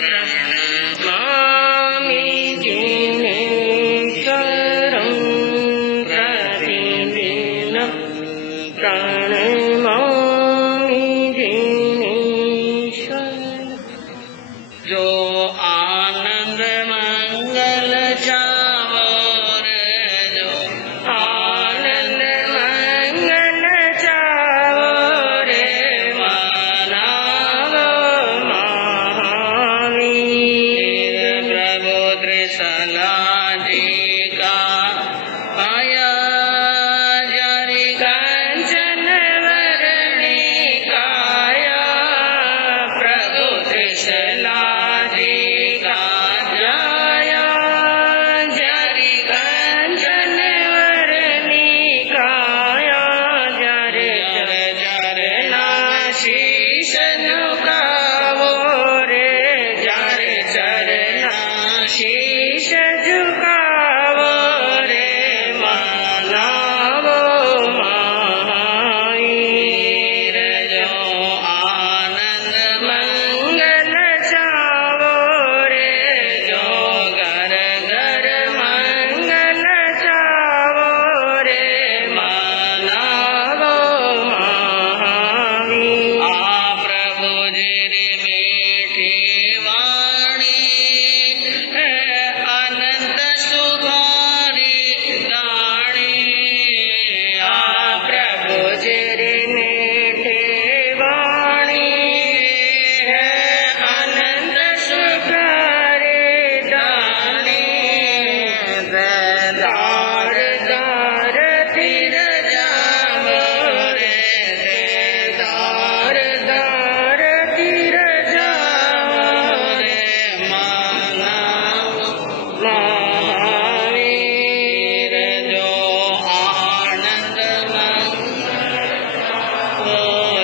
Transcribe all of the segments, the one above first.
प्रणमामि जिनेश्वरं प्रतिदिनं प्रणमामि जिनेश्वरं। जो आनंद मंगल चावो रे, जो आनंद मंगल चावो रे, मनावो महावीर प्रभु त्रिशला जी का आया जरि कंचन वरणी काया। प्रभु त्रिशला जी का जाया जरि कंचन वरणी काया। जरे जरे शीश झुकावो रे, जरे जरे शीश झुकावो रे, मनावो महावीर। जो आनंद मंगल चावो रे, जो घर घर मंगल चावो रे, मनावो महावीर। प्रभु जी री मीठी वाणी है अनंत सुखारी दाणी। प्रभु जी री मीठी वाणी है अनंत सुखारी दानी। दार दार तीर जावो रे, दार दार तीर जावो रे, मनावो महावीर। जो आनंद मंगल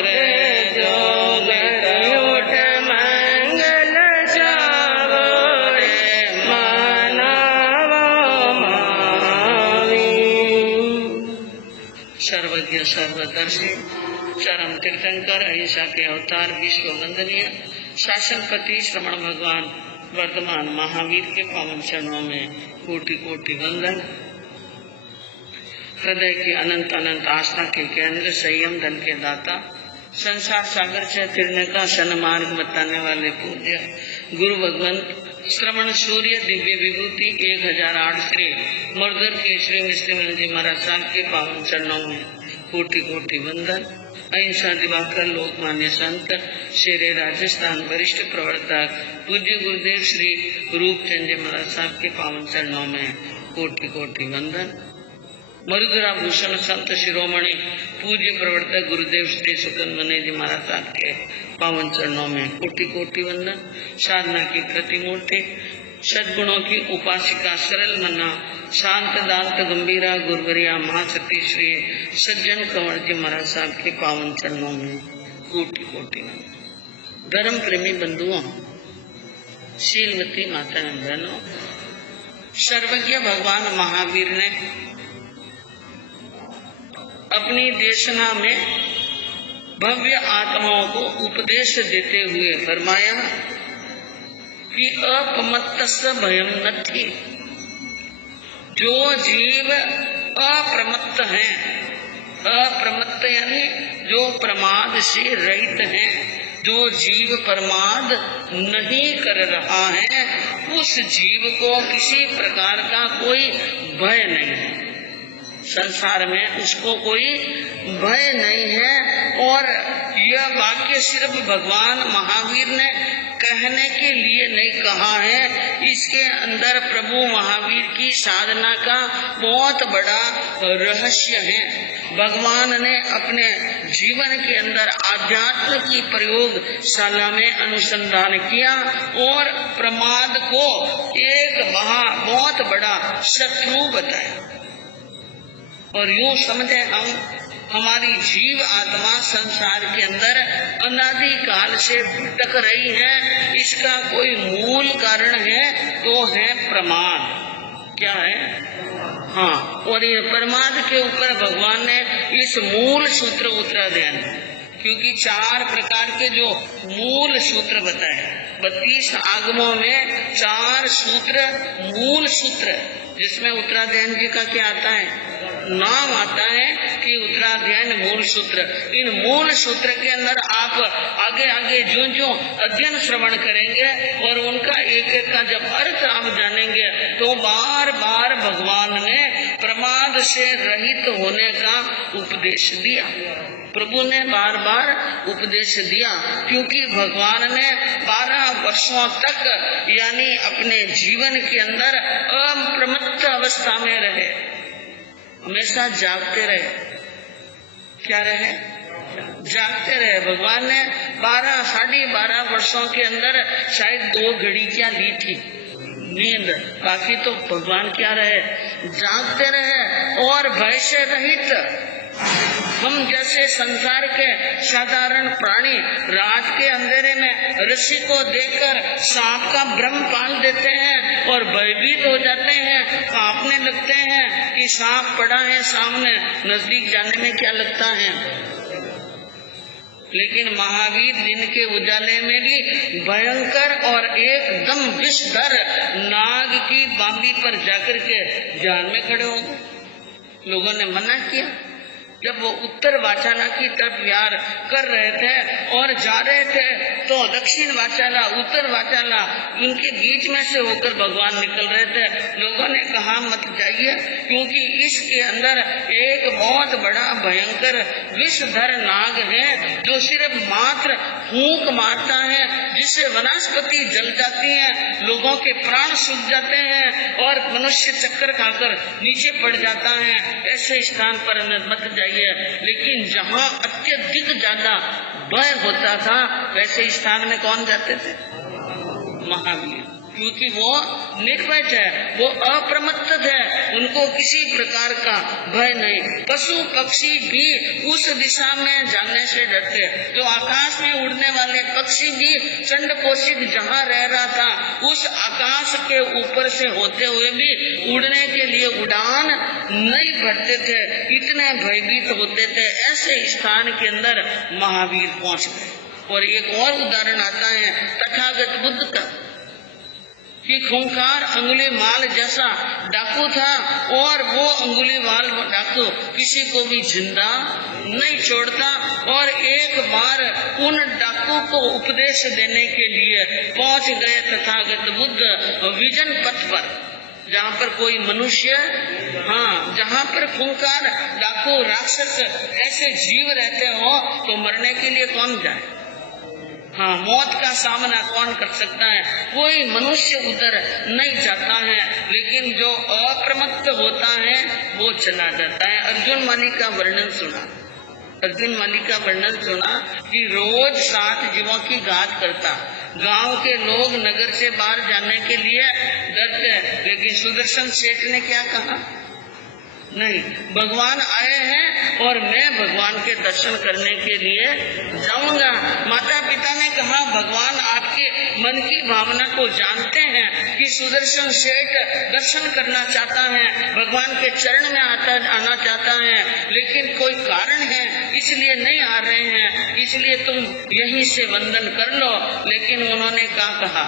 रे, जो गरुड़ मंगल चावो रे, मनावो महावीर। सर्वज्ञ सर्वदर्शी चरम तीर्थंकर अहिंसा के अवतार विश्व वंदनीय शासनपति श्रवण भगवान वर्तमान महावीर के पावन चरणों में कोटि कोटि वंदन। हृदय की अनंत अनंत आस्था के केंद्र, संयम धन के दाता, संसार सागर से तिरने का सन्मार्ग बताने वाले पूज्य गुरु भगवान श्रवण सूर्य दिव्य विभूति 1008 श्री मुरदर के श्री मिश्रीमल जी महाराज साहब के पावन चरणों में कोटि कोटि वंदन। अहिंसा दिवाकर लोकमान्य संत शेरे राजस्थान वरिष्ठ प्रवर्तक पूज्य गुरुदेव श्री रूपचंद जी महाराज साहब के पावन चरणों में कोटि कोटि वंदन। मरुद्रा भूषण संत शिरोमणि पूज्य प्रवर्तक गुरुदेव श्री सुकंदमणि जी महाराज साहब के पावन चरणों में कोटि कोटि वंदन। साधना की प्रतिमूर्ति, सद्गुणों की उपासिका, सरल मना, शांत दांत गंभीरा गुरुवरिया महासती श्री सज्जन कंवर जी महाराज साहब के पावन चरणों में कोटि कोटि वंदन। धर्म प्रेमी बंधुओं, शीलवती माता बहनों, सर्वज्ञ भगवान महावीर ने अपनी देशना में भव्य आत्माओं को उपदेश देते हुए फरमाया कि अपमत्तस्य भयम नत्थि। जो जीव अप्रमत्त हैं, अप्रमत्त यानी जो प्रमाद से रहित हैं, जो जीव प्रमाद नहीं कर रहा है, उस जीव को किसी प्रकार का कोई भय नहीं है। संसार में उसको कोई भय नहीं है। और यह वाक्य सिर्फ भगवान महावीर ने कहने के लिए नहीं कहा है, इसके अंदर प्रभु महावीर की साधना का बहुत बड़ा रहस्य है। भगवान ने अपने जीवन के अंदर आध्यात्म की प्रयोगशाला में अनुसंधान किया और प्रमाद को एक बहुत बड़ा शत्रु बताया। और यूं समझे हम, हमारी जीव आत्मा संसार के अंदर अनादि काल से भटक रही है। इसका कोई मूल कारण है तो है प्रमाद। क्या है? हाँ, और ये प्रमाद के ऊपर भगवान ने इस मूल सूत्र उत्तराध्ययन क्योंकि 4 प्रकार के जो मूल सूत्र बताए, 32 आगमों में 4 सूत्र मूल सूत्र, जिसमें उत्तराध्ययन जी का क्या आता है, नाम आता है कि उत्तराध्ययन मूल सूत्र। इन मूल सूत्र के अंदर आप आगे आगे जो जो अध्ययन श्रवण करेंगे और उनका एक एक का जब अर्थ आप जानेंगे तो बार बार भगवान ने प्रमाद से रहित होने का उपदेश दिया। प्रभु ने बार बार उपदेश दिया, क्योंकि भगवान ने 12 वर्षों तक यानी अपने जीवन के अंदर अप्रमत्त अवस्था में रहे, हमेशा जागते रहे। क्या रहे? जागते रहे। भगवान ने 12 वर्षों के अंदर शायद 2 घड़ी क्या ली थी नींद, बाकी तो भगवान क्या रहे, जागते रहे और भय से रहित। हम जैसे संसार के साधारण प्राणी रात के अंधेरे में रस्सी को देखकर सांप का भ्रम पाल देते हैं और भयभीत हो जाते हैं, कांपने लगते हैं कि सांप पड़ा है सामने, नजदीक जाने में क्या लगता है। लेकिन महावीर दिन के उजाले में भी भयंकर और एकदम विषधर नाग की बांबी पर जाकर के ध्यान में खड़े हो गए। लोगों ने मना किया। जब वो उत्तर वाचाला की तरफ यार कर रहे थे और जा रहे थे तो दक्षिण वाचाला उत्तर वाचाला उनके बीच में से होकर भगवान निकल रहे थे। लोगों ने कहा मत जाइए, क्योंकि इसके अंदर एक बहुत बड़ा भयंकर विषधर नाग है जो सिर्फ मात्र फूंक मारता है, जिससे वनस्पति जल जाती है, लोगों के प्राण सूख जाते हैं और मनुष्य चक्कर खाकर नीचे पड़ जाता है। ऐसे स्थान पर मत जाइए। लेकिन जहाँ अत्यधिक ज्यादा भय होता था वैसे स्थान में कौन जाते थे? महावीर, क्योंकि वो निर्भय है, वो अप्रमत्त है, उनको किसी प्रकार का भय नहीं। पशु पक्षी भी उस दिशा में जाने से डरते। जो आकाश में उड़ने वाले पक्षी भी चंडकोशिक जहाँ रह रहा था उस आकाश के ऊपर से होते हुए भी उड़ने के लिए उड़ान नहीं भरते थे, इतने भयभीत होते थे। ऐसे स्थान के अंदर महावीर पहुँच गए। और एक और उदाहरण आता है तथागत बुद्ध का, कि खूंखार अंगुलीमाल जैसा डाकू था और वो अंगुलीमाल डाकू किसी को भी जिंदा नहीं छोड़ता। और एक बार उन डाकू को उपदेश देने के लिए पहुंच गए तथागत बुद्ध विजन पथ पर, जहाँ पर कोई मनुष्य, जहाँ पर खूंखार डाकू राक्षस ऐसे जीव रहते हो तो मरने के लिए कौन जाए? मौत का सामना कौन कर सकता है? कोई मनुष्य उधर नहीं जाता है, लेकिन जो अप्रमत्त होता है वो चला जाता है। अर्जुन माली का वर्णन सुना, अर्जुन माली का वर्णन सुना कि रोज 7 जीवों की घात करता। गांव के लोग नगर से बाहर जाने के लिए डरते, लेकिन सुदर्शन सेठ ने क्या कहा? नहीं, भगवान आए हैं और मैं भगवान के दर्शन करने के लिए जाऊंगा। माता पिता ने कहा भगवान आपके मन की भावना को जानते हैं कि सुदर्शन सेठ दर्शन करना चाहता है, भगवान के चरण में आना चाहता है, लेकिन कोई कारण है इसलिए नहीं आ रहे हैं, इसलिए तुम यहीं से वंदन कर लो। लेकिन उन्होंने क्या कहा?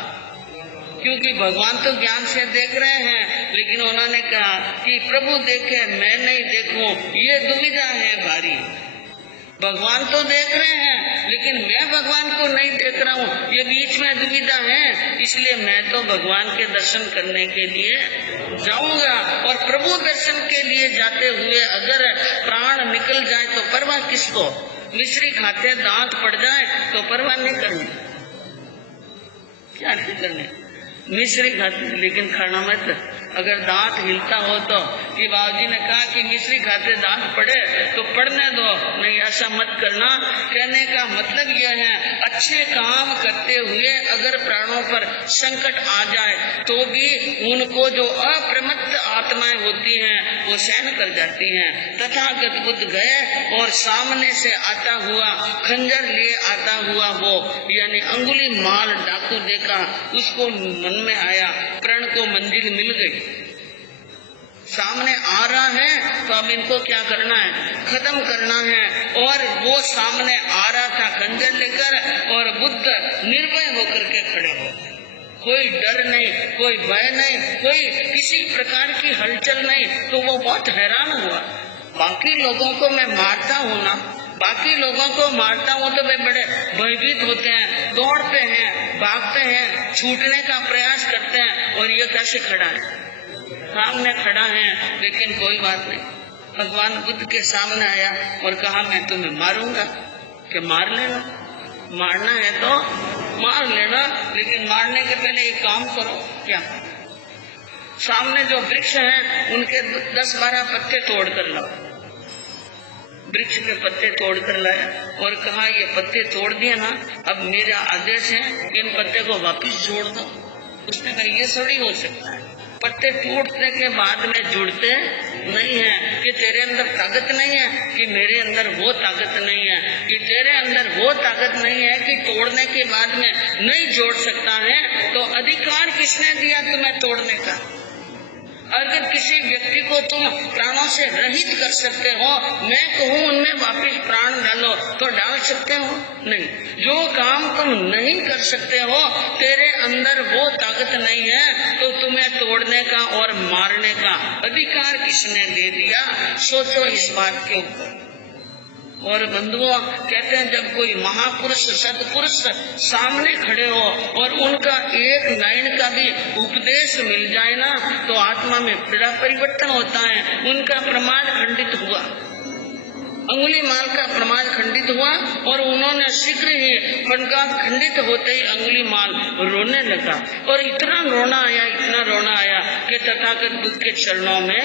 क्योंकि भगवान तो ज्ञान से देख रहे हैं, लेकिन उन्होंने कहा कि प्रभु देखे मैं नहीं देखूं, ये दुविधा है भारी। भगवान तो देख रहे हैं लेकिन मैं भगवान को नहीं देख रहा हूँ, ये बीच में दुविधा है, इसलिए मैं तो भगवान के दर्शन करने के लिए जाऊंगा। और प्रभु दर्शन के लिए जाते हुए अगर प्राण निकल जाए तो परवाह किसको? मिश्री खाते दांत पड़ जाए तो परवाह नहीं करनी, क्या नहीं करनी? मिश्री खाते लेकिन खाना मत। अगर दांत हिलता हो तो, कि बाबूजी ने कहा कि मिश्री खाते दांत पड़े तो पड़ने दो, नहीं ऐसा मत करना। कहने का मतलब यह है अच्छे काम करते हुए अगर प्राणों पर संकट आ जाए तो भी उनको जो अप्रमत्त आत्माएं होती हैं वो सहन कर जाती हैं। तथागत बुद्ध गए और सामने से आता हुआ खंजर लिए आता हुआ वो यानी अंगुली माल डाकू देखा, उसको मन में आया, प्रण को मंजिल मिल गई। सामने आ रहा है तो अब इनको क्या करना है, खत्म करना है। और वो सामने आ रहा था खंजर लेकर, और बुद्ध निर्भय होकर के खड़े हो, कोई डर नहीं, कोई भय नहीं, कोई किसी प्रकार की हलचल नहीं। तो वो बहुत हैरान हुआ। बाकी लोगों को मैं मारता हूँ ना, बाकी लोगों को मारता हूँ तो वे बड़े भयभीत होते हैं, दौड़ते हैं, भागते हैं, छूटने का प्रयास करते हैं, और ये कैसे खड़ा है, सामने खड़ा है। लेकिन कोई बात नहीं, भगवान बुद्ध के सामने आया और कहा मैं तुम्हें मारूंगा। कि मार लेना, मारना है तो मार लेना, लेकिन मारने के पहले एक काम करो। क्या? सामने जो वृक्ष हैं उनके 10-12 पत्ते तोड़ कर लाओ। वृक्ष के पत्ते तोड़ कर लाया और कहा ये पत्ते तोड़ दिए ना, अब मेरा आदेश है इन पत्ते को वापिस जोड़ दो। उसने कहा ये थोड़ी हो सकता है, पत्ते टूटने के बाद में जुड़ते नहीं है। कि तेरे अंदर ताकत नहीं है, कि मेरे अंदर वो ताकत नहीं है, कि तेरे अंदर वो ताकत नहीं है कि तोड़ने के बाद में नहीं जोड़ सकता है। तो अधिकार किसने दिया तुम्हें तोड़ने का? अगर किसी व्यक्ति को तुम प्राणों से रहित कर सकते हो, मैं कहूँ उनमें वापिस प्राण डालो, तो डाल सकते हो? नहीं। जो काम तुम नहीं कर सकते हो, तेरे अंदर वो ताकत नहीं है, तो तुम्हें तोड़ने का और मारने का अधिकार किसने दे दिया? सोचो इस बात के ऊपर। और बंधुओं, कहते हैं जब कोई महापुरुष सत्पुरुष सामने खड़े हो और उनका एक लाइन का भी उपदेश मिल जाए ना, तो आत्मा में बड़ा परिवर्तन होता है। उनका प्रमाद खंडित हुआ, अंगुलीमाल का प्रमाद खंडित हुआ, और उन्होंने शीघ्र ही प्रमाद खंडित होते ही अंगुलीमाल रोने लगा। और इतना रोना आया कि तथागत बुद्ध के चरणों में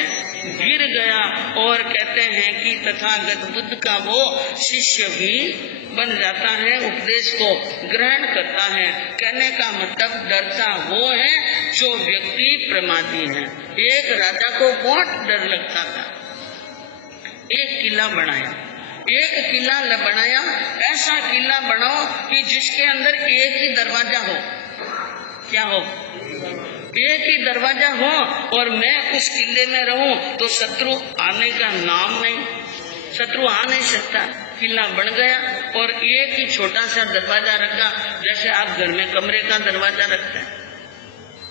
गिर गया। और कहते हैं कि तथागत बुद्ध का वो शिष्य भी बन जाता है, उपदेश को ग्रहण करता है। कहने का मतलब डरता वो है जो व्यक्ति प्रमादी है। एक राजा को बहुत डर लगता था, एक किला बनाया, ऐसा किला बनाओ कि जिसके अंदर एक ही दरवाजा हो। क्या हो? एक ही दरवाजा हो, और मैं उस किले में रहूं तो शत्रु आने का नाम नहीं, शत्रु आ नहीं सकता। किला बन गया और एक ही छोटा सा दरवाजा रखा, जैसे आप घर में कमरे का दरवाजा रखते हैं।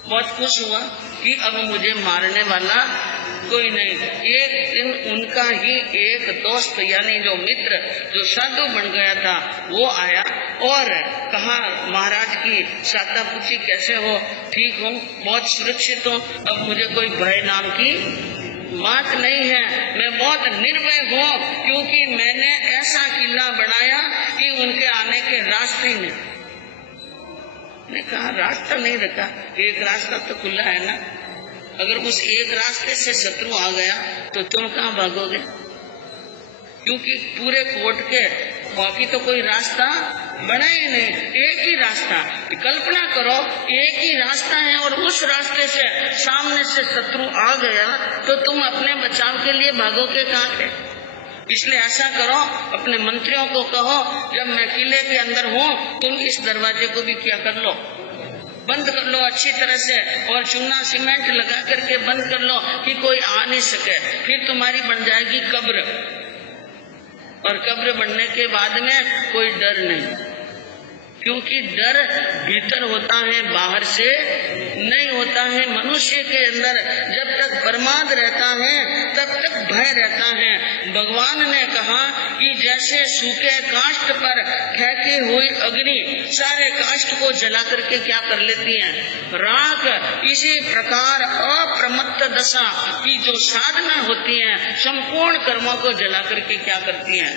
बहुत खुश हुआ कि अब मुझे मारने वाला कोई नहीं। एक दिन उनका ही एक दोस्त, यानी जो मित्र, जो साधु बन गया था, वो आया और कहा महाराज की साधा पूछी, कैसे हो? ठीक हूँ, बहुत सुरक्षित हूँ, अब मुझे कोई भय नाम की बात नहीं है, मैं बहुत निर्भय हूँ, क्योंकि मैंने ऐसा किला बनाया कि उनके आने के रास्ते ही नहीं। ने कहा रास्ता नहीं रखा, एक रास्ता तो खुला है ना, अगर उस एक रास्ते से शत्रु आ गया तो तुम कहाँ भागोगे? क्योंकि पूरे कोर्ट के बाकी तो कोई रास्ता बना ही नहीं, एक ही रास्ता। कल्पना करो, एक ही रास्ता है और उस रास्ते से सामने से शत्रु आ गया तो तुम अपने बचाव के लिए भागोगे कहाँ थे? इसलिए ऐसा करो, अपने मंत्रियों को कहो जब मैं किले के अंदर हूँ तुम इस दरवाजे को भी क्या कर लो, बंद कर लो अच्छी तरह से, और चूना सीमेंट लगा करके बंद कर लो कि कोई आ नहीं सके। फिर तुम्हारी बन जाएगी कब्र, और कब्र बनने के बाद में कोई डर नहीं, क्योंकि डर भीतर होता है, बाहर से नहीं होता है। मनुष्य के अंदर जब तक प्रमाद रहता है तब तक भय रहता है। भगवान ने कहा कि जैसे सूखे काष्ठ पर फेंकी हुई अग्नि सारे काष्ठ को जला करके क्या कर लेती है, राख, इसी प्रकार अप्रमत्त दशा की जो साधना होती है संपूर्ण कर्मों को जला करके क्या करती है,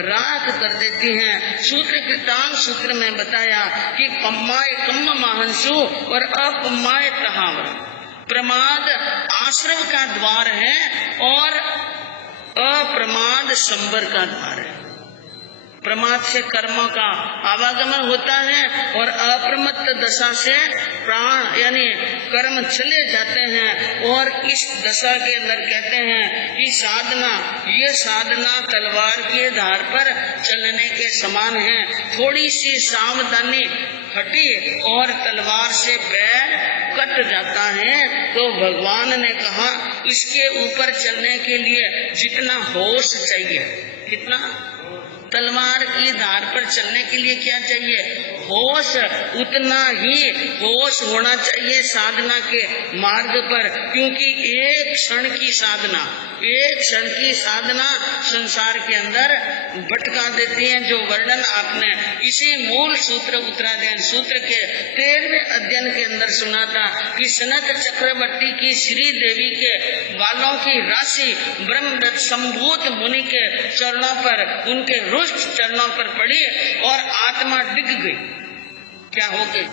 राख कर देती हैं। सूत्र कृतांग सूत्र में बताया कि पम्माय कम्म महंसु और अपम्माय तहावर। प्रमाद आश्रम का द्वार है और अप्रमाद संबर का द्वार है। प्रमाद से कर्मों का आवागमन होता है और अप्रमत्त दशा से प्राण यानी कर्म चले जाते हैं। और इस दशा के अंदर कहते हैं कि साधना, ये साधना तलवार के धार पर चलने के समान है। थोड़ी सी सावधानी हटी और तलवार से बैर कट जाता है। तो भगवान ने कहा इसके ऊपर चलने के लिए जितना होश चाहिए, कितना, तलवार की धार पर चलने के लिए क्या चाहिए, होश, उतना ही होश होना चाहिए साधना के मार्ग पर। क्योंकि एक क्षण की साधना, एक क्षण की साधना संसार के अंदर भटका देती है। जो वर्णन आपने इसी मूल सूत्र उत्तराध्ययन सूत्र के 13वें अध्ययन के अंदर सुना था कि सनत चक्रवर्ती की श्री देवी के बालों की राशि ब्रह्मदत्त संभूत मुनि के चरणों पर, उनके रुष्ट चरणों पर पड़ी और आत्मा डिग गई। क्या हो गई?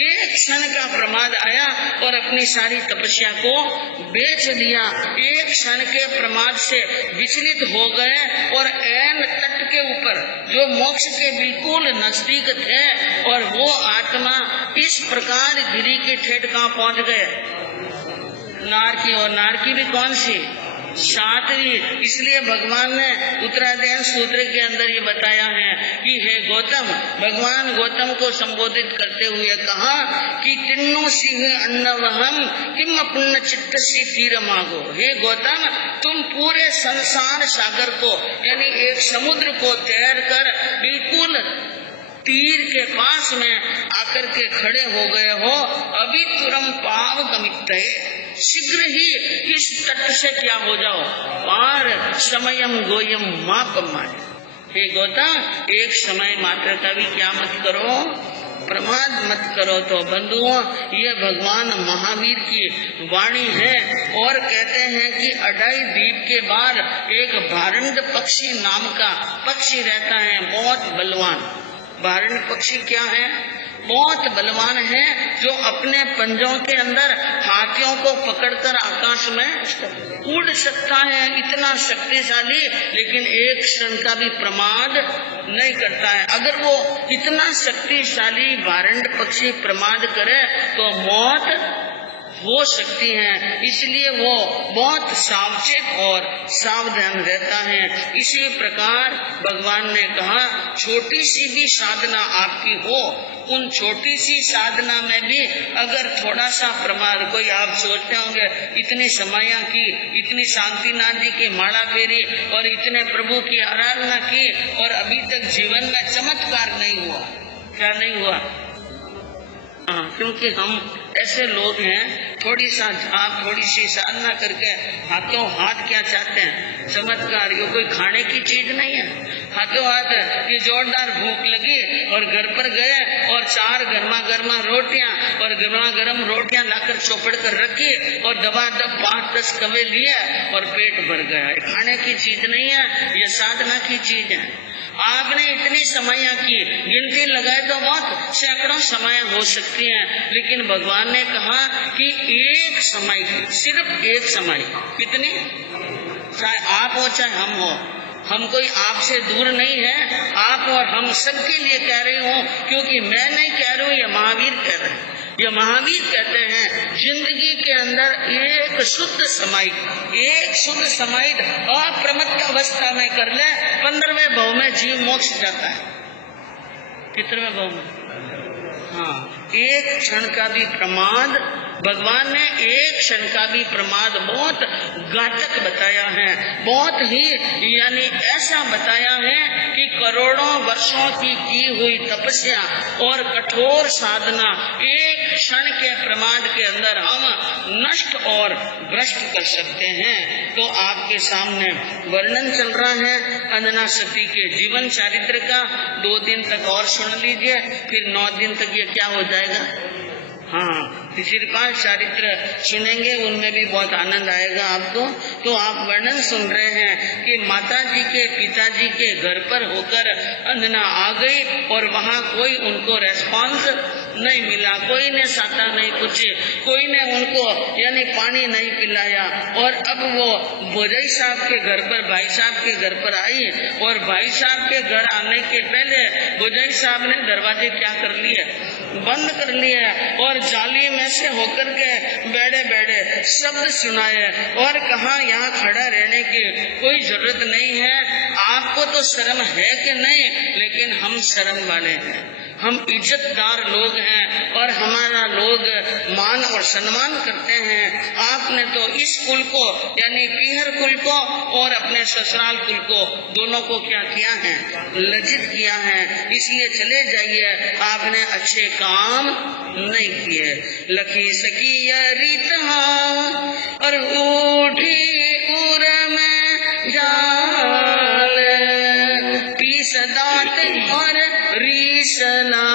एक क्षण का प्रमाद आया और अपनी सारी तपस्या को बेच दिया। एक क्षण के प्रमाद से विचलित हो गए और ऐन तट के ऊपर जो मोक्ष के बिल्कुल नजदीक थे और वो आत्मा इस प्रकार गिरी के ठेठ कहाँ पहुंच गए, नारकी। और नारकी भी कौन सी, सातवीं। इसलिए भगवान ने उत्तराध्ययन सूत्र के अंदर ये बताया है कि हे गौतम, भगवान गौतम को संबोधित करते हुए कहा कि तिन्नु सिंह अन्नवहम किम पुण्य चित्त सी तीर मांगो। हे गौतम, तुम पूरे संसार सागर को यानी एक समुद्र को तैर कर बिल्कुल तीर के पास में आकर के खड़े हो गए हो। अभी तुरम पाव गमित, शीघ्र ही इस तट से क्या हो जाओ पार, समयम गोयम माँ कमाए। हे गौतम, एक समय मात्र का भी क्या मत करो, प्रमाद मत करो। तो बंधुओं, ये भगवान महावीर की वाणी है। और कहते हैं कि अडाई द्वीप के बाद एक भारंड पक्षी नाम का पक्षी रहता है, बहुत बलवान। भारंड पक्षी क्या है, बहुत बलवान है, जो अपने पंजों के अंदर हाथियों को पकड़कर आकाश में उड़ सकता है, इतना शक्तिशाली, लेकिन एक क्षण का भी प्रमाद नहीं करता है। अगर वो इतना शक्तिशाली भारंड पक्षी प्रमाद करे तो मौत हो सकती है। इसलिए वो बहुत सावचेत और सावधान रहता है। इसी प्रकार भगवान ने कहा छोटी सी भी साधना आपकी हो, उन छोटी सी साधना में भी अगर थोड़ा सा प्रमाद, कोई आप सोचते होंगे इतनी समाया की, इतनी शांतिनाथ जी की माला फेरी और इतने प्रभु की आराधना की और अभी तक जीवन में चमत्कार नहीं हुआ। क्या नहीं हुआ? क्योंकि हम ऐसे लोग हैं, थोड़ी सा जाप, थोड़ी सी साधना करके हाथों हाथ क्या चाहते हैं, चमत्कार। ये कोई खाने की चीज नहीं है। हाथों हाथ ये जोरदार भूख लगी और घर पर गए और 4 गर्मा गर्मा रोटियां और गर्मा गर्म रोटियां लाकर चौपड़ कर रखी और दबादब 5-10 कवे लिए और पेट भर गया। खाने की चीज नहीं है, ये साधना की चीज है। आपने इतनी समया की, गिनती लगाए तो बहुत सैकड़ों समय हो सकती हैं, लेकिन भगवान ने कहा कि एक समय, सिर्फ एक समय, कितनी, चाहे आप हो चाहे हम हो, हम कोई आपसे दूर नहीं है। आप और हम सबके लिए कह रही हूँ, क्योंकि मैं नहीं कह रही हूँ, ये महावीर कह रहे हैं। ये महावीर कहते हैं जिंदगी के अंदर एक शुद्ध समाई अप्रमत्त अवस्था में कर ले, 15वें भाव में जीव मोक्ष जाता है। कितने भाव में? हाँ, एक क्षण का भी प्रमाद, भगवान ने एक क्षण का भी प्रमाद बहुत घातक बताया है, बहुत ही यानी ऐसा बताया है कि करोड़ों वर्षों की हुई तपस्या और कठोर साधना एक क्षण के प्रमाद के अंदर हम नष्ट और भ्रष्ट कर सकते हैं। तो आपके सामने वर्णन चल रहा है अंजना सती के जीवन चरित्र का। 2 दिन तक और सुन लीजिए, फिर 9 दिन तक ये क्या हो जाएगा, हाँ, श्रीपाल चारित्र सुनेंगे, उनमें भी बहुत आनंद आएगा आपको। तो आप वर्णन सुन रहे हैं कि माता जी के पिताजी के घर पर होकर अंजना आ गई और वहाँ कोई उनको रेस्पॉन्स नहीं मिला, कोई ने साता नहीं पूछे, कोई ने उनको यानी पानी नहीं पिलाया। और अब वो भोजई साहब के घर पर, भाई साहब के घर पर आई और भाई साहब के घर आने के पहले भोजई साहब ने दरवाजे क्या कर लिए, बंद कर लिए और जाली में से होकर के बैठे बैठे शब्द सुनाए और कहा यहाँ खड़ा रहने की कोई जरूरत नहीं है, आपको तो शर्म है कि नहीं, लेकिन हम शर्म वाले हैं, हम इज्जतदार लोग हैं और हमारा लोग मान और सम्मान करते हैं। आपने तो इस कुल को यानी पीहर कुल को और अपने ससुराल कुल को दोनों को क्या किया है, लज्जित किया है, इसलिए चले जाइए, आपने अच्छे काम नहीं किए। लखी सकी रीत और उठी उर में जाल, पीस दांत और रीसना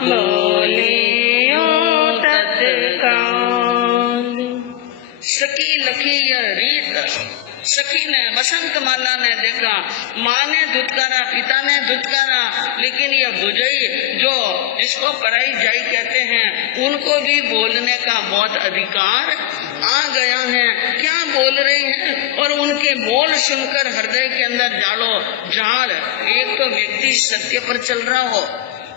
बोलियो तत्काल। सखी लखी यह रीत, सखी ने बसंत माला ने देखा, माँ ने धुतकारा, पिता ने धुतकारा, लेकिन यह भुजई जो जिसको पराई जाई कहते हैं, उनको भी बोलने का बहुत अधिकार आ गया है। क्या बोल रही है और उनके बोल सुनकर हृदय के अंदर जाड़ो जाड़, एक तो व्यक्ति सत्य पर चल रहा हो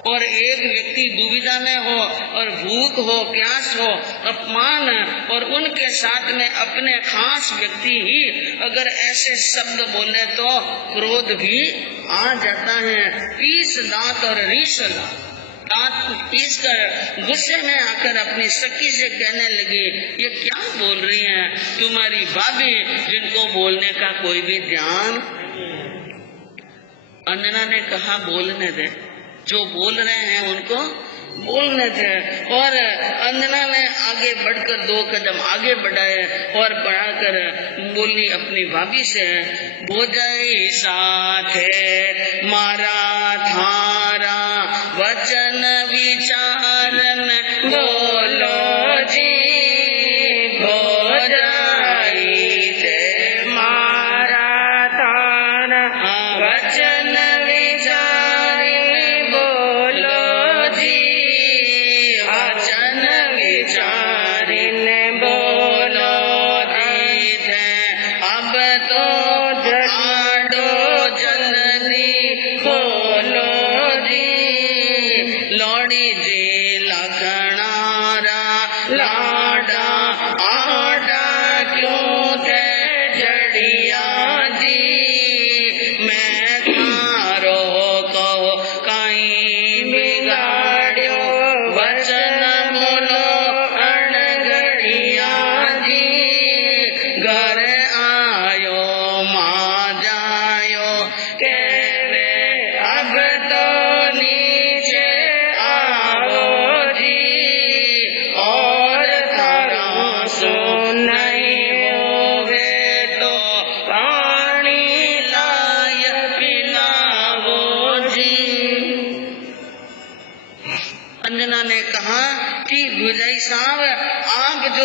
और एक व्यक्ति दुविधा में हो और भूख हो, प्यास हो, अपमान, और उनके साथ में अपने खास व्यक्ति ही अगर ऐसे शब्द बोले तो क्रोध भी आ जाता है। पीस दांत और रीसला, दांत पीस कर गुस्से में आकर अपनी सखी से कहने लगी, ये क्या बोल रही हैं तुम्हारी भाभी, जिनको बोलने का कोई भी ध्यान। अंजना ने कहा बोलने दे, जो बोल रहे हैं उनको बोलने थे। और अंजना ने आगे बढ़कर 2 कदम आगे बढ़ाए और बढ़ाकर बोली अपनी भाभी से, भोजई साथे मारा थारा वचन विचारन बोलो जी, भोजई थे मारा थारा वचन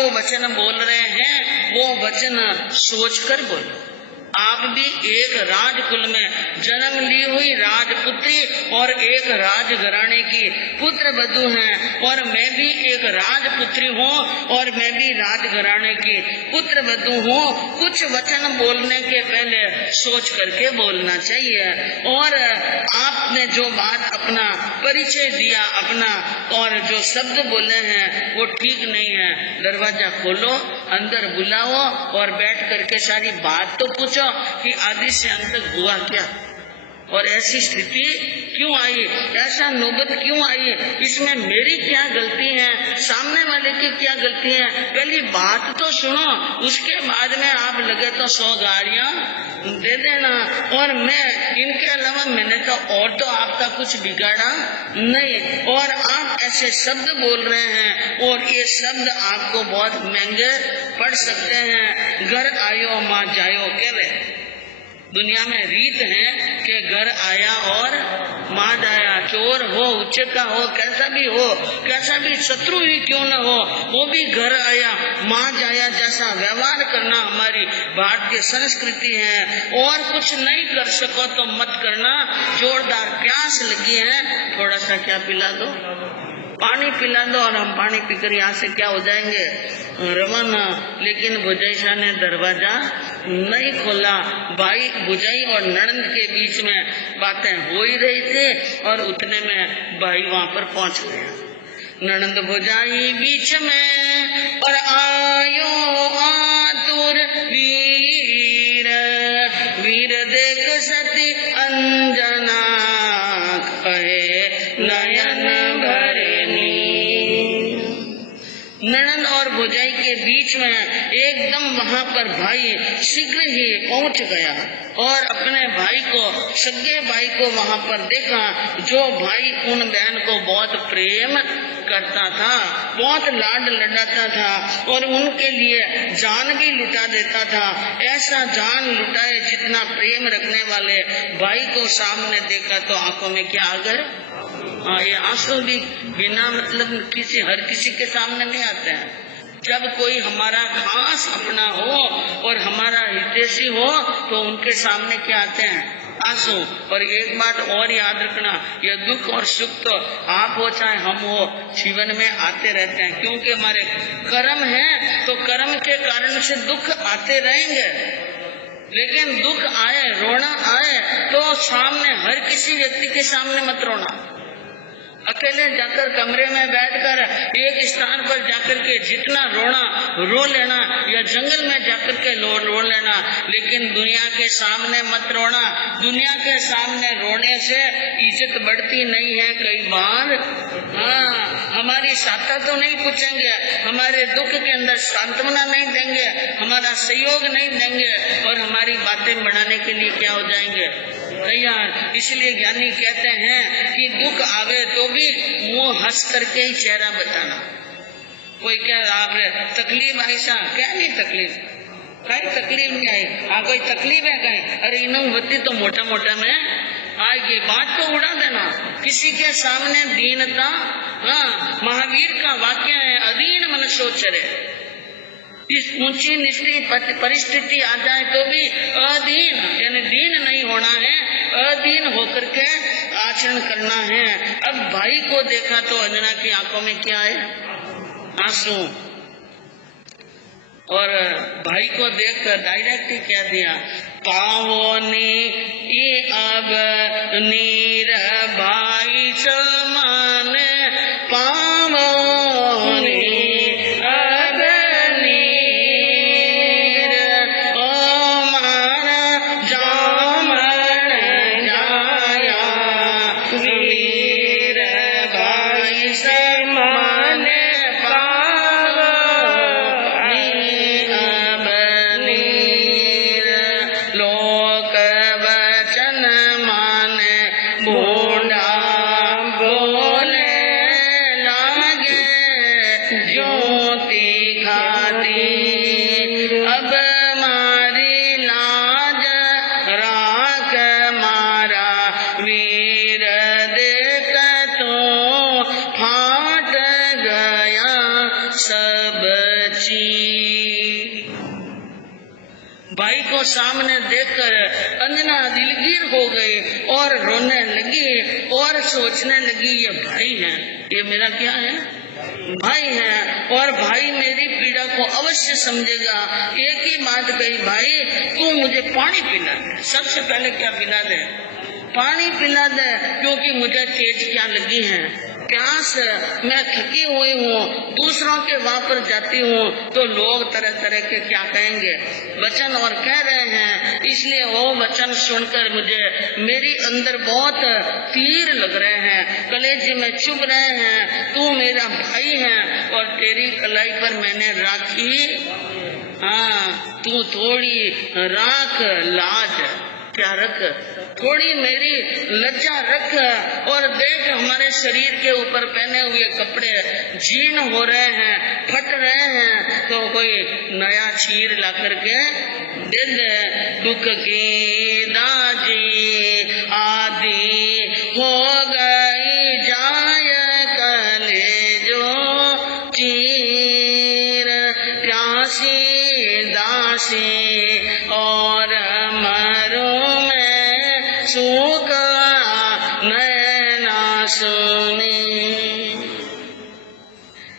वचन बोल रहे हैं वो वचन सोचकर बोलो। आप भी एक राजकुल में जन्म ली हुई राजपुत्री और एक राजघराने की पुत्र वधू हैं, और मैं भी एक राजपुत्री हूँ और मैं भी राजघराने की पुत्र वधू हूँ। कुछ वचन बोलने के पहले सोच करके बोलना चाहिए। और आपने जो बात अपना परिचय दिया अपना और जो शब्द बोले हैं वो ठीक नहीं है। दरवाजा खोलो, अंदर बुलाओ और बैठ करके सारी बात तो पूछो कि आदि से अंत तक हुआ क्या और ऐसी स्थिति क्यों आई, ऐसा नौबत क्यों आई, इसमें मेरी क्या गलती है, सामने वाले की क्या गलती है। पहली बात तो सुनो, उसके बाद में आप लगे तो 100 गाड़ियां दे देना। और मैं इनके अलावा मैंने तो और तो आपका कुछ बिगाड़ा नहीं। और आप ऐसे शब्द बोल रहे हैं और ये शब्द आपको बहुत महंगे पड़ सकते हैं। घर आयो माँ जायो कह रहे, दुनिया में रीत है कि घर आया और माँ जाया, चोर हो, उच्च का हो, कैसा भी शत्रु ही क्यों न हो, वो भी घर आया माँ जाया जैसा व्यवहार करना हमारी भारतीय संस्कृति है। और कुछ नहीं कर सको तो मत करना, जोरदार प्यास लगी है, थोड़ा सा क्या पिला दो, पानी पिला दो और हम पानी पीकर यहाँ से क्या हो जाएंगे, रवाना। लेकिन भुजाई शाह ने दरवाजा नहीं खोला। भाई भुजाई और नणंद के बीच में बातें हो ही रही थी और उतने में भाई वहां पर पहुंच गया। नणंद भुजाई बीच में और आयो आतुर वीर, वीर देख सती अंजना कहे नयन भरनी। नणंद और भुजाई के बीच में एकदम वहां पर भाई शीघ्र ही पहुंच गया और अपने भाई को, सगे भाई को वहां पर देखा, जो भाई उन बहन को बहुत प्रेम करता था, बहुत लाड लड़ाता था और उनके लिए जान भी लुटा देता था। ऐसा जान लुटाए जितना प्रेम रखने वाले भाई को सामने देखा तो आंखों में क्या आ गए, ये आंसू भी बिना मतलब हर किसी के सामने नहीं आते हैं। जब कोई हमारा खास अपना हो और हमारा हितैषी हो तो उनके सामने क्या आते हैं, आंसू। और एक बात और याद रखना, ये दुख और सुख तो आप हो चाहे हम हो, जीवन में आते रहते हैं, क्योंकि हमारे कर्म है तो कर्म के कारण से दुख आते रहेंगे। लेकिन दुख आए, रोना आए तो सामने हर किसी व्यक्ति के सामने मत रोना। अकेले जाकर कमरे में बैठकर एक स्थान पर जाकर के जितना रोना रो लेना, या जंगल में जाकर के रो लेना, लेकिन दुनिया के सामने मत रोना। दुनिया के सामने रोने से इज्जत बढ़ती नहीं है कई बार। हमारी साथा तो नहीं पूछेंगे, हमारे दुख के अंदर सांत्वना नहीं देंगे, हमारा सहयोग नहीं देंगे और हमारी बातें बढ़ाने के लिए क्या हो जाएंगे, तैयार। इसलिए ज्ञानी कहते हैं कि दुख आवे तो भी मुंह हंस करके ही चेहरा बताना। कोई क्या आप तकलीफ आई सा, क्या नहीं तकलीफ, कहीं तकलीफ नहीं आई, कोई तकलीफ है कहीं, अरे इन्हों होती तो मोटा मोटा में आएगी, बात को उड़ा देना। किसी के सामने दीनता, महावीर का वाक्य है, अधीन मन सोचरे। इस ऊंची निचली परिस्थिति आ जाए तो भी अधीन, यानी दीन नहीं होना है, अधीन होकर के आचरण करना है। अब भाई को देखा तो अंजना की आंखों में क्या है, आंसू। और भाई को देखकर डायरेक्ट ही कह दिया, पावोनी अब नीर भाई समान, पावोनी भाई को सामने देखकर अंजना दिलगीर हो गई और रोने लगी और सोचने लगी, ये भाई है, ये मेरा क्या है, भाई है और भाई मेरी पीड़ा को अवश्य समझेगा। एक ही बात कही, भाई तू मुझे पानी पिला दे, सबसे पहले क्या पिला दे, पानी पिला दे, क्योंकि मुझे तेज क्या लगी है, प्यास, मैं थकी हुई हूँ, दूसरों के वहां पर जाती हूँ तो लोग तरह तरह के क्या कहेंगे, वचन और कह रहे हैं, इसलिए वो वचन सुनकर मुझे मेरी अंदर बहुत तीर लग रहे हैं, कलेजे में चुभ रहे हैं। तू मेरा भाई है और तेरी कलाई पर मैंने राखी, तू थोड़ी राख लाज, क्या रख, थोड़ी मेरी लज्जा रख, और देख हमारे शरीर के ऊपर पहने हुए कपड़े जीर्ण हो रहे हैं, फट रहे हैं, तो कोई नया चीर ला करके दे दे। दुख की राजी आदि हो गई जाय कलेजो चीर प्यासी दासी और मरु में सूखा नैना सुनी।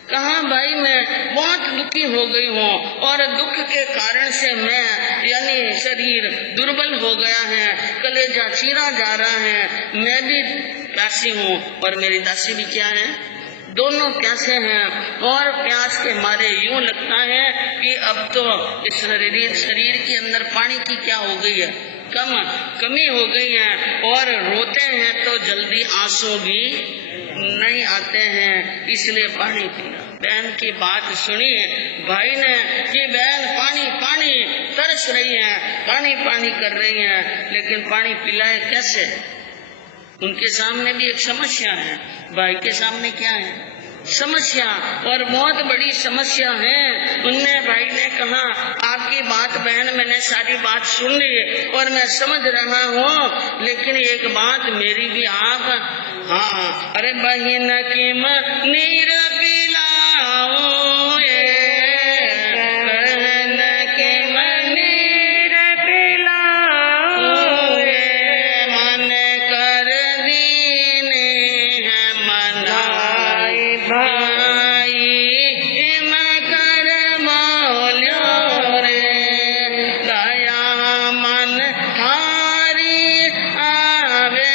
कहा भाई मैं बहुत दुखी हो गई हूँ और दुख के कारण से मैं यानी शरीर दुर्बल हो गया है, कलेजा चीरा जा रहा है। मैं भी प्यासी हूँ और मेरी दासी भी क्या है, दोनों प्यासे हैं। और प्यास के मारे यूं लगता है कि अब तो इस शरीर के अंदर पानी की क्या हो गई है, कमी हो गई है। और रोते हैं तो जल्दी आंसू भी नहीं आते हैं, इसलिए पानी पीना। बहन की बात सुनी भाई ने कि बहन पानी पानी तरस रही है, पानी पानी कर रही है, लेकिन पानी पिलाए कैसे। उनके सामने भी एक समस्या है, भाई के सामने क्या है, समस्या, और बहुत बड़ी समस्या है। उनने भाई ने कहा आपकी बात बहन मैंने सारी बात सुन ली और मैं समझ रहा हूँ, लेकिन एक बात मेरी भी आप, हाँ, अरे बहन की नीर पिलाओ, बहन की नीर पिलाओ, मन कर दीन है मनाई भाई, हिम कर बोलो रे, दया मन थारी आवे,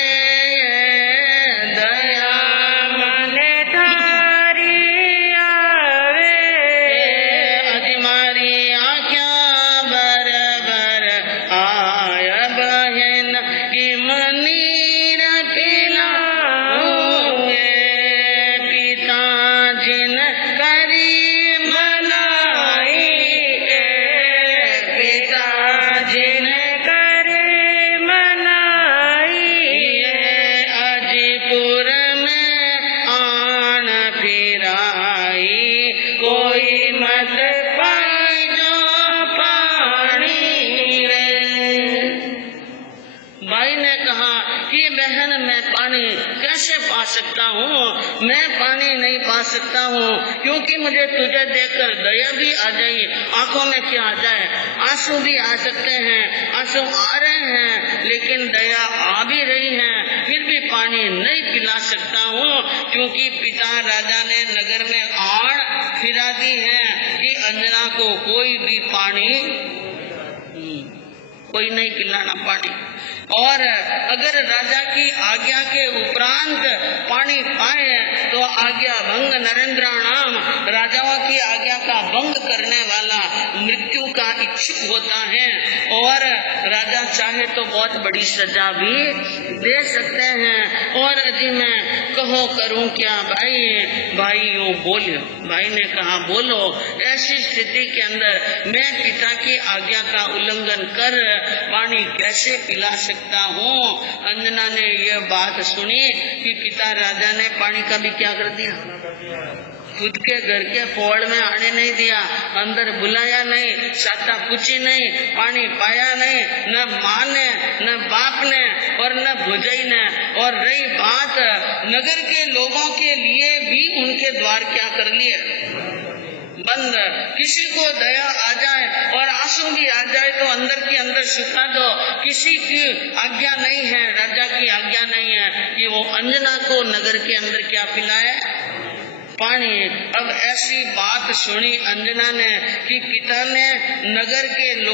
कैसे पा सकता हूँ, मैं पानी नहीं पा सकता हूँ, क्योंकि मुझे तुझे देखकर दया भी आ जाए, आंखों में क्या आ जाए, आंसू भी आ सकते हैं, आंसू आ रहे हैं, लेकिन दया आ भी रही है, फिर भी पानी नहीं पिला सकता हूँ, क्योंकि पिता राजा ने नगर में आड़ फिरा दी है कि अंजना को कोई भी पानी कोई नहीं पिलाना पानी। और अगर राजा की आज्ञा के उपरांत पानी पाए तो आज्ञा भंग नरेंद्राणाम, राजाओं की आज्ञा का भंग करने वाला मृत्यु का इच्छुक होता है, और राजा चाहे तो बहुत बड़ी सजा भी दे सकते हैं। और यदि मैं कहो करूं क्या भाई, भाई यूं बोले, भाई ने कहा बोलो, ऐसी स्थिति के अंदर मैं पिता की आज्ञा का उल्लंघन कर पानी कैसे पिला सकता हूँ। अंजना ने यह बात सुनी कि पिता राजा ने पानी का भी क्या कर दिया, खुद के घर के फोड़ में आने नहीं दिया, अंदर बुलाया नहीं, साता पूछी नहीं, पानी पाया नहीं, न माँ ने न बाप ने और न भुजई ने। और रही बात नगर के लोगों के लिए भी उनके द्वार क्या कर लिए, बंद। किसी को दया आ जाए और आंसू भी आ जाए तो अंदर के अंदर सुखा दो, किसी की आज्ञा नहीं है, राजा की आज्ञा नहीं है कि वो अंजना को नगर के अंदर क्या पिलाए, पानी। अब ऐसी बात सुनी अंजना ने कि पिता ने नगर के लोग